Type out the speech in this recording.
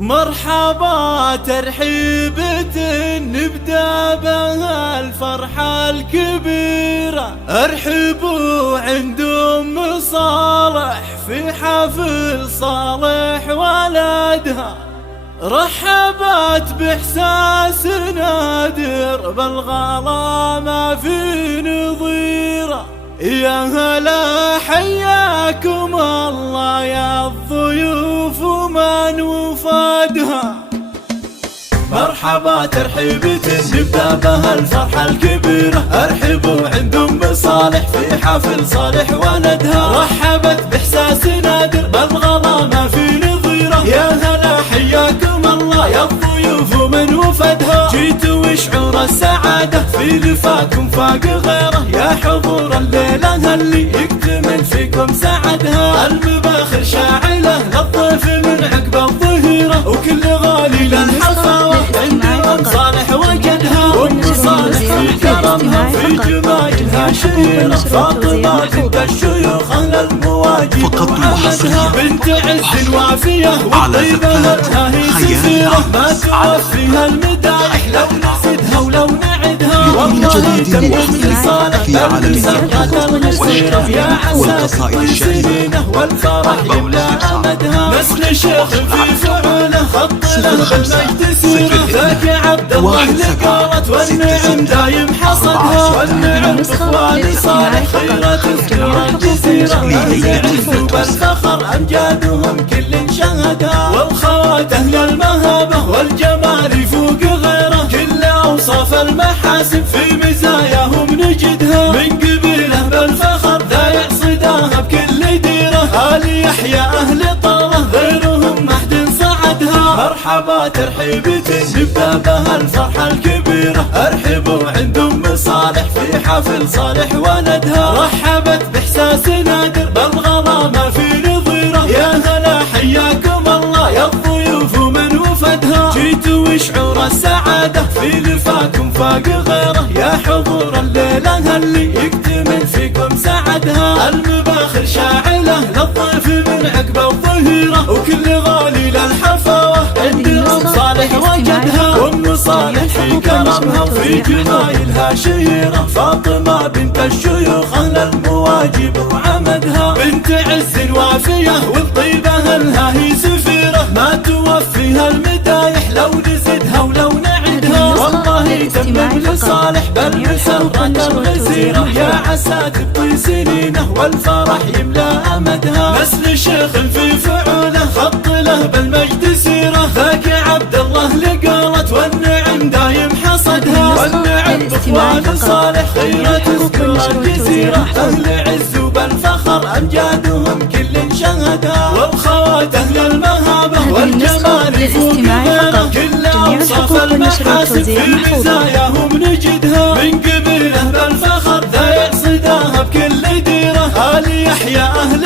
مرحبا ترحيبة نبدأ بها الفرحة الكبيرة. ارحبوا عند أم صالح في حفل صالح ولدها. رحبت بإحساس نادر بالغلا ما في نظيره. يا هلا حياكم الله يا الضيوف ومن وفادها. مرحبا ترحيبة نبدأ بها الفرحة الكبيرة. ارحبوا عند أم صالح في حفل صالح ولدها. رحبت بإحساس نادر بالغلا ما في نظيره. يا هلا حياكم الله يا الضيوف ومن وفدها. جيتوا وشعور السعادة في لفاكم فاق غيره. يا حضور الليلة اللي يكتمل فيكم سعدها. المباخر شاعلة للضيف من عقب الظهيرة. وكل غالي للحفاوة عند أم صالح وجدها. وأم صالح في كرمها في جمايلها شهيرة. فاطمة بنت الشيوخ أهل المواجب وعمدها. بنت عز وافية والطيبة لها هي سفيرة. ما توفيها المدايح لو نزدها ولو نعدها. والله تملك صالح في عالم الشعر يا عسى سنينه والفرح يملى امدها. نسل شيخ في فعوله خط له بالمجد سيره. ذاك عبد الله لقالت والنعم دايم حصدها. والنعم باخوان صالح خيرة تذكر الجزيرة. العز والفخر امجادهم كل شهدها. والخوات اهل المهابه والجمال فوق غيره. كل اوصاف المحاسن في مزاياهم نجدها. من قبيله بالفخر ذا يعصداها بكل ديره. آل يحيى أهل طاره غيرهم ما حد صعدها. مرحبا ترحيبة نبدأ بها الفرحة الكبيرة. ارحبوا عند أم صالح في حفل صالح ولدها. رحبت بإحساس نادر بالغلا ما في نظيره. يا هلا حياكم الله يا الضيوف ومن وفدها. جيتوا وشعور السعادة في لفاكم فاق غيره. يا حضور الليلة اللي يكتمل فيكم سعدها. المباخر شاعلة للضيف من عقب الظهيرة. وكل غالي للحفاوة عند أم صالح وجدها. وأم صالح في كرمها وفي جمايلها شهيرة. فاطمة بنت الشيوخ أهل المواجب وعمدها. بنت عز وافية والطيبة أهلها هي سفيرة. ما توفيها المدايح لو نزدها ولو نعدها. والله تملك لصالح بل بسهرة الغزيرة. يا عسى تبقي سنينه والفرح يملى أمدها. نسل شيخ في فعوله خط له بالمجد سيرة. ذاك عبد الله لقالت والنعم دايم حصدها. والنعم باخوان صالح خيرة تذكر الجزيرة. أهل عز وبالفخر أمجادهم كل شهدها. والخوات أهل المهابة والجمال فوق غيره. كل أوصاف المحاسن في مزاياهم نجدها. من قبيله بالفخر ذا يعصداها بكل ديره. آل يحيى أهل